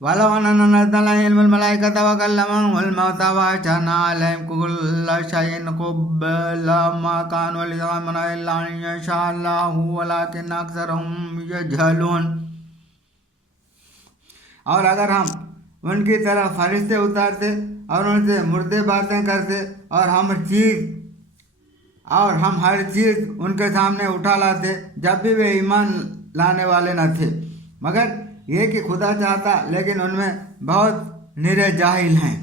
ولو أننا نزلنا علم الملائكة وكلمهم الموتى وأشهدنا عليهم كل شيء قبل ما كانوا ليؤمنوا إلا أن يشاء الله ولكن أكثرهم يجهلون. اور اگر ہم ان کی طرف فرشتے اتارتے اور ان سے مردے باتیں کرتے اور ہم ہر چیز ان کے سامنے اٹھا لاتے جب بھی وہ ایمان لانے والے نہ تھے، مگر یہ کہ خدا چاہتا، لیکن ان میں بہت نرے جاہل ہیں.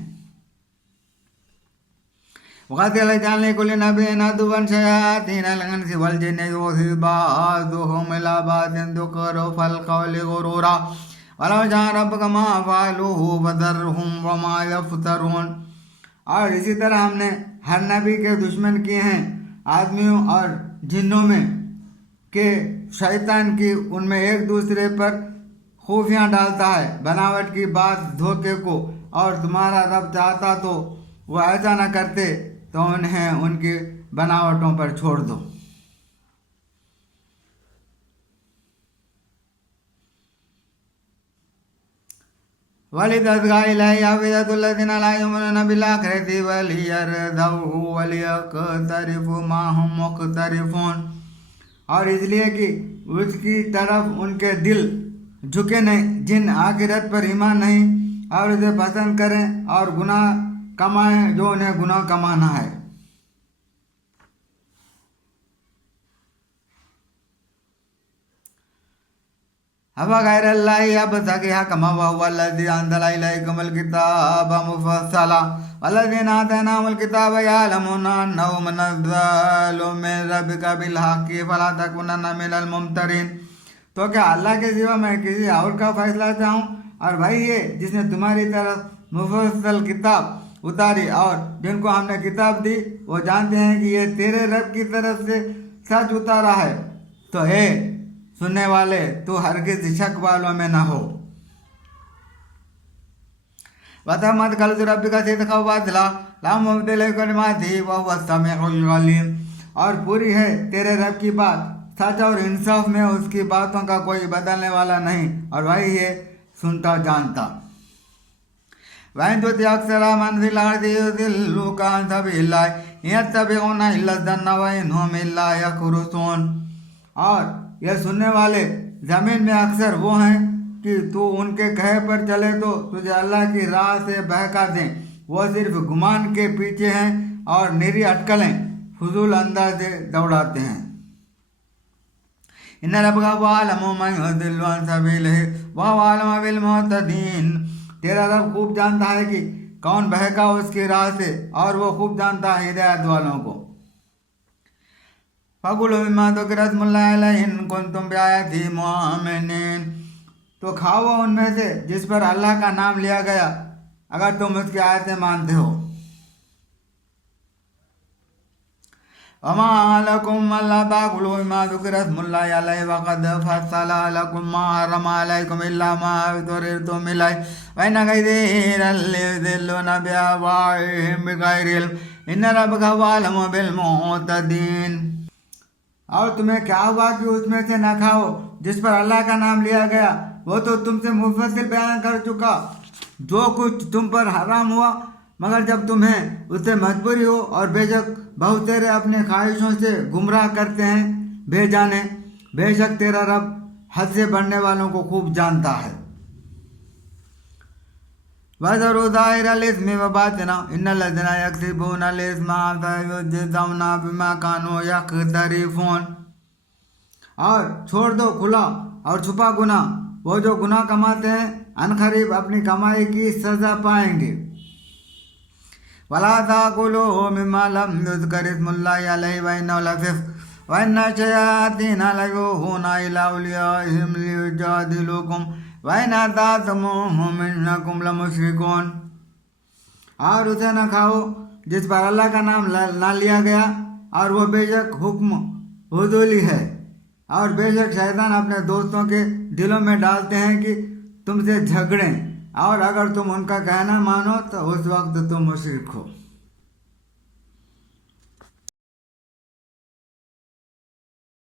وقت جاننے کل نبی عدوا شیاطین الانس والجن یوحی بعضهم الی بعض زخرف القول غرورا ولو شاء ربک ما فعلوه فذرهم وما یفترون. اور اسی طرح ہم نے ہر نبی کے دشمن کیے ہیں آدمیوں اور جنوں میں کہ شیطان کی ان میں ایک دوسرے پر خوفیاں ڈالتا ہے بناوٹ کی بات دھوکے کو، اور تمہارا رب چاہتا تو وہ ایسا نہ کرتے تو انہیں ان کی بناوٹوں پر چھوڑ دو. وَلِتَصْغَىٰ إِلَيْهِ أَفْئِدَةُ الَّذِينَ لَا يُؤْمِنُونَ بِالْآخِرَةِ وَلِيَرْضَوْهُ وَلِيَقْتَرِفُوا مَا هُمْ مُقْتَرِفُونَ. اور اس لیے کہ اس کی طرف ان کے دل جھکے نہیں جن آخرت پر ایمان نہیں، اور اسے پسند کریں اور گناہ کمائیں جو انہیں گناہ کمانا ہے. أَفَغَيْرَ اللَّهِ يَبْتَغِي حَكْمًا وَهُوَ الَّذِي أَنزَلَ إِلَيْكُمُ الْكِتَابَ مُفَصَّلًا وَالَّذِينَ آتَيْنَاهُمُ الْكِتَابَ يَعْلَمُونَ أَنَّهُ مُنَزَّلٌ مِّن رَّبِّكَ بِالْحَقِّ فَلَا تَكُونَنَّ مِنَ الْمُمْتَرِينَ. تو کیا اللہ کے سوا میں کسی اور کا فیصلہ چاہوں؟ اور وہی ہے جس نے تمہاری طرف مفصل کتاب اتاری، اور جن کو ہم نے کتاب دی وہ جانتے ہیں کہ یہ تیرے رب کی طرف سے سچ اتارا ہے. تو اے سننے والے، تو ہرگز شک والوں میں نہ ہو. وَتَمَّتْ كَلِمَتُ رَبِّكَ صِدْقًا وَعَدْلًا لَا مُبْدِلَ لِكَلِمَاتِهِ وَهُوَ السَّمِيعُ الْعَلِيمُ. اور پوری ہے تیرے رب کی بات سچ اور انصاف میں، اس کی باتوں کا کوئی بدلنے والا نہیں، اور وہی ہے سنتا جانتا. وَإِن تُطِعْ أَكْثَرَ مَنْ فِي الْأَرْضِ يُضِلُّوكَ عَنْ سَبِيلِ اللَّهِ إِنْ يَتَّبِعُونَ إِلَّا الظَّنَّ وَإِنْ هُمْ إِلَّا يَخْرُصُونَ. اور یہ سننے والے زمین میں اکثر وہ ہیں کہ تو ان کے کہے پر چلے تو تجھے اللہ کی راہ سے بہکا دیں، وہ صرف گمان کے پیچھے ہیں اور نری اٹکلیں فضول اندازے دوڑاتے ہیں. ان ربک هو اعلم من يضل عن سبیلہ وهو اعلم بالمهتدین. تیرا رب خوب جانتا ہے کہ کون بہکا اس کی راہ سے، اور وہ خوب جانتا ہے ہدایت والوں کو. فَكُلُوا مِمَّا ذُكِرَ اسْمُ اللَّهِ عَلَيْهِ إِن كُنتُمْ بِآيَاتِهِ مُؤْمِنِينَ. تو کھاؤ ان میں سے جس پر اللہ کا نام لیا گیا اگر تم اس کی آیتیں مانتے ہو. وَمَا لَكُمْ أَلَّا تَأْكُلُوا مِمَّا ذُكِرَ اسْمُ اللَّهِ عَلَيْهِ وَقَدْ فَصَّلَ لَكُم مَّا حَرَّمَ عَلَيْكُمْ إِلَّا مَا اضْطُرِرْتُمْ إِلَيْهِ وَإِنَّ كَثِيرًا لَّيُضِلُّونَ بِأَهْوَائِهِمْ بِغَيْرِ عِلْمٍ إِنَّ رَبَّكَ هُوَ أَعْلَمُ بِالْمُعْتَدِينَ. اور تمہیں کیا ہوا کہ اس میں سے نہ کھاؤ جس پر اللہ کا نام لیا گیا؟ وہ تو تم سے مفصل بیان کر چکا جو کچھ تم پر حرام ہوا، مگر جب تمہیں اس سے مجبوری ہو، اور بے شک بہت تیرے اپنے خواہشوں سے گمراہ کرتے ہیں بے جانے. بے شک تیرا رب حد سے بڑھنے والوں کو خوب جانتا ہے. وَذَرُوا ظَاهِرَ الْإِثْمِ وَبَاطِنَهُ إِنَّ الَّذِينَ يَكْسِبُونَ الْإِثْمَ سَيُجْزَوْنَ بِمَا كَانُوا يَقْتَرِفُونَ. اور چھوڑ دو کھلا اور چھپا گناہ، وہ جو گناہ کماتے ہیں عنقریب اپنی کمائی کی سزا پائیں گے. وَلَا تَأْكُلُوا مِمَّا لَمْ يُذْكَرِ اسْمُ اللَّهِ عَلَيْهِ وَإِنَّهُ لَفِسْقٌ وَإِنَّ الشَّيَاطِينَ لَيُوحُونَ إِلَىٰ أَوْلِيَائِهِمْ لِيُجَادِلُوكُمْ وَإِنْ أَطَعْتُمُوهُمْ إِنَّكُمْ لَمُشْرِكُونَ. اور اسے نہ کھاؤ جس پر اللہ کا نام نہ لیا گیا، اور وہ بے شک حکم حضولی ہے، اور بے شک شیطان اپنے دوستوں کے دلوں میں ڈالتے ہیں کہ تم سے جھگڑیں، اور اگر تم ان کا کہنا مانو تو اس وقت تم مشرک ہو.